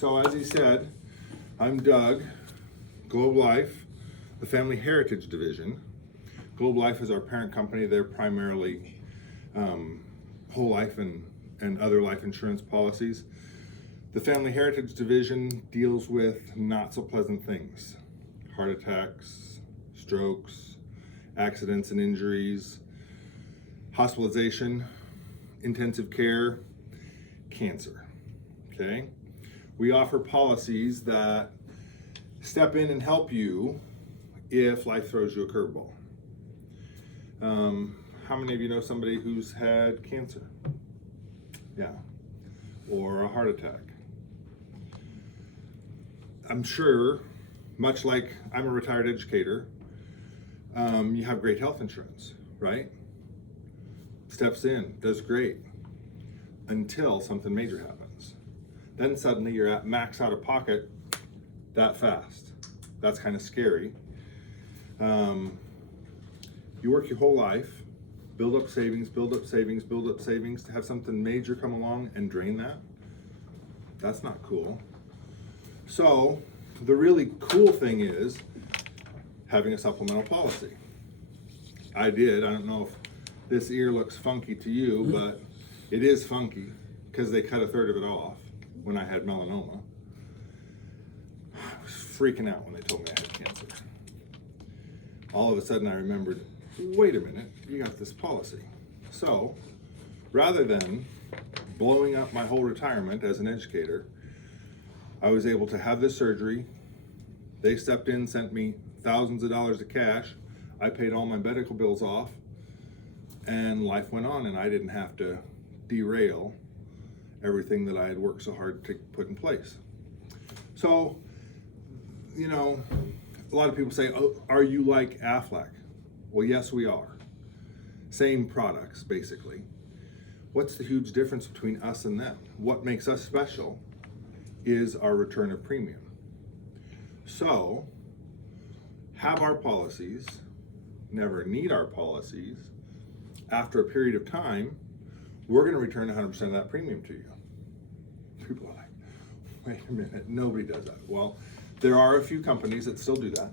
So as he said, I'm Doug, Globe Life, the Family Heritage Division. Globe Life is our parent company. They're primarily whole life and other life insurance policies. The Family Heritage Division deals with not so pleasant things: heart attacks, strokes, accidents and injuries, hospitalization, intensive care, cancer. Okay? We offer policies that step in and help you if life throws you a curveball. How many of you know somebody who's had cancer? Yeah. Or a heart attack? I'm sure, much like I'm a retired educator, you have great health insurance, right? Steps in, does great, until something major happens. Then suddenly you're at max out of pocket that fast. That's kind of scary. You work your whole life, build up savings, build up savings, build up savings, to have something major come along and drain that. That's not cool. So the really cool thing is having a supplemental policy. I don't know if this ear looks funky to you, but it is funky because they cut a third of it off when I had melanoma. I was freaking out when they told me I had cancer. All of a sudden I remembered, wait a minute, you got this policy. So rather than blowing up my whole retirement as an educator, I was able to have this surgery. They stepped in, sent me thousands of dollars of cash. I paid all my medical bills off, and life went on, and I didn't have to derail everything that I had worked so hard to put in place. So, you know, a lot of people say, oh, are you like Aflac? Well, yes, we are. Same products, basically. What's the huge difference between us and them? What makes us special is our return of premium. So, have our policies, never need our policies. After a period of time, we're going to return 100% of that premium to you. People are like, wait a minute, nobody does that. Well, there are a few companies that still do that.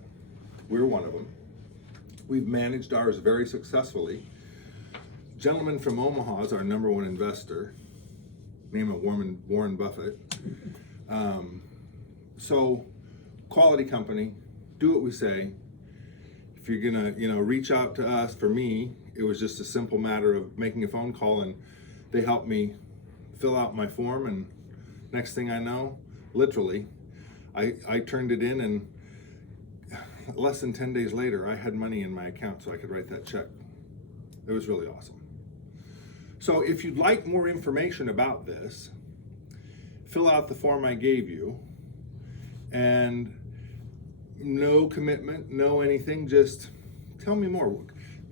We're one of them. We've managed ours very successfully. Gentleman from Omaha is our number one investor, name of Warren Buffett. So, quality company, do what we say. If you're gonna, reach out to us, for me, it was just a simple matter of making a phone call, and they helped me fill out my form, and next thing I know, literally, I turned it in, and less than 10 days later, I had money in my account so I could write that check. It was really awesome. So if you'd like more information about this, fill out the form I gave you, and no commitment, no anything, just tell me more.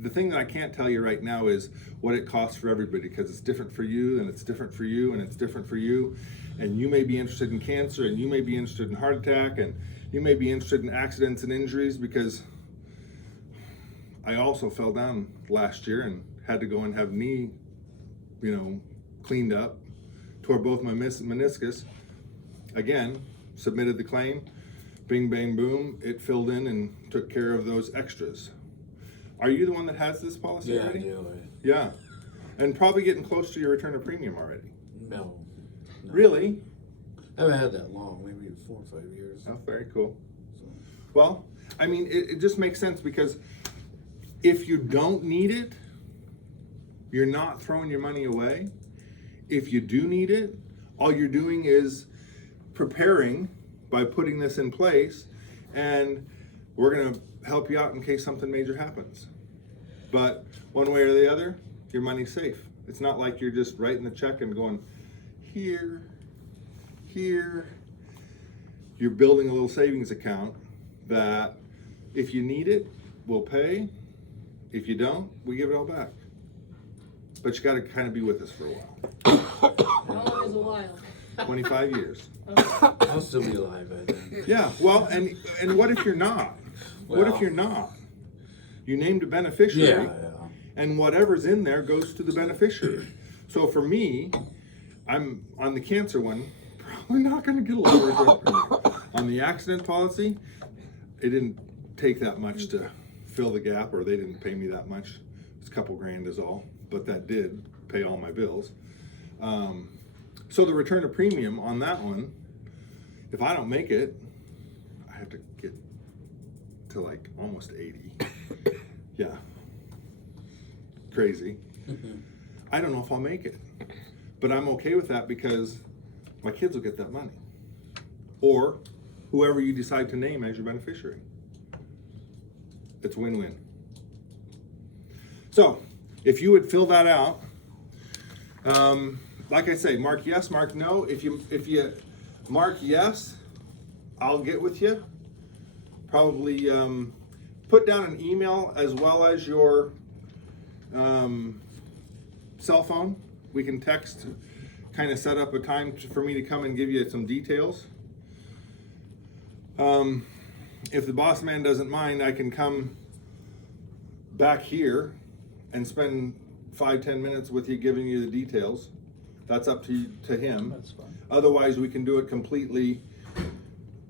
The thing that I can't tell you right now is what it costs for everybody, because it's different for you, and it's different for you, and it's different for you. And you may be interested in cancer, and you may be interested in heart attack, and you may be interested in accidents and injuries, because I also fell down last year and had to go and have knee, cleaned up, tore both my meniscus. Again, submitted the claim, bing, bang, boom, it filled in and took care of those extras. Are you the one that has this policy already? Yeah, I do. Yeah. And probably getting close to your return of premium already. No. Really? I haven't had that long, maybe 4 or 5 years. Oh, very cool. So. Well, I mean, it just makes sense, because if you don't need it, you're not throwing your money away. If you do need it, all you're doing is preparing by putting this in place, and we're going to help you out in case something major happens. But one way or the other, your money's safe. It's not like you're just writing the check and going, here. You're building a little savings account that if you need it, we'll pay. If you don't, we give it all back. But you got to kind of be with us for a while. How long is a while? 25 years. I'll still be alive by then. Yeah, well, and what if you're not? What if you're not? You named a beneficiary, Yeah. and whatever's in there goes to the beneficiary. So for me, I'm on the cancer one, probably not going to get a lower return premium. On the accident policy, it didn't take that much to fill the gap, or they didn't pay me that much. It's a couple grand is all, but that did pay all my bills. So the return of premium on that one, if I don't make it, I have to get to like almost 80. Yeah. Crazy. I don't know if I'll make it, but I'm okay with that because my kids will get that money, or whoever you decide to name as your beneficiary. It's win-win. So if you would fill that out, like I say, mark yes, mark no. If you mark yes, I'll get with you. Probably put down an email as well as your cell phone. We can text, kind of set up a time for me to come and give you some details. If the boss man doesn't mind, I can come back here and spend 5-10 minutes with you giving you the details. That's up to him. That's fine. Otherwise, we can do it completely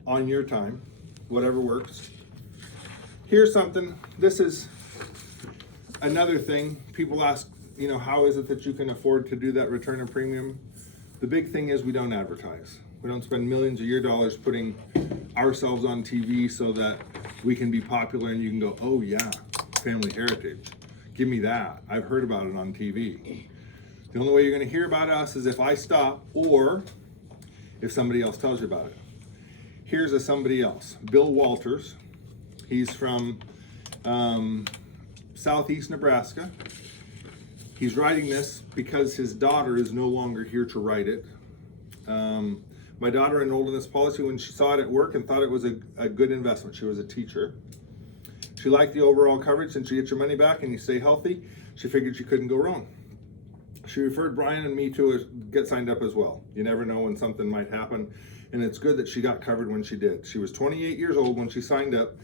on your time, whatever works. Here's something. This is another thing. People ask, how is it that you can afford to do that return of premium? The big thing is we don't advertise. We don't spend millions of your dollars putting ourselves on TV so that we can be popular and you can go, oh yeah, Family Heritage. Give me that. I've heard about it on TV. The only way you're going to hear about us is if I stop or if somebody else tells you about it. Here's somebody else, Bill Walters. He's from southeast Nebraska. He's writing this because his daughter is no longer here to write it. My daughter enrolled in this policy when she saw it at work and thought it was a good investment. She was a teacher. She liked the overall coverage. Since you get your money back and you stay healthy, she figured she couldn't go wrong. She referred Brian and me to get signed up as well. You never know when something might happen, and it's good that she got covered when she did. She was 28 years old when she signed up,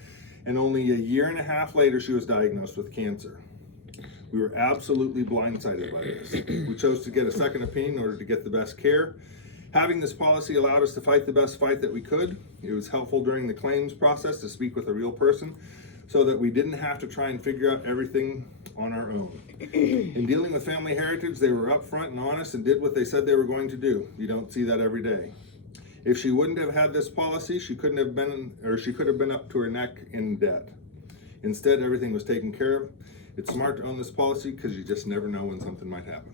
and only a year and a half later she was diagnosed with cancer. We were absolutely blindsided by this. We chose to get a second opinion in order to get the best care. Having this policy allowed us to fight the best fight that we could. It was helpful during the claims process to speak with a real person so that we didn't have to try and figure out everything on our own. In dealing with Family Heritage, they were upfront and honest and did what they said they were going to do. You don't see that every day. If she wouldn't have had this policy, she could have been up to her neck in debt. Instead, everything was taken care of. It's smart to own this policy because you just never know when something might happen.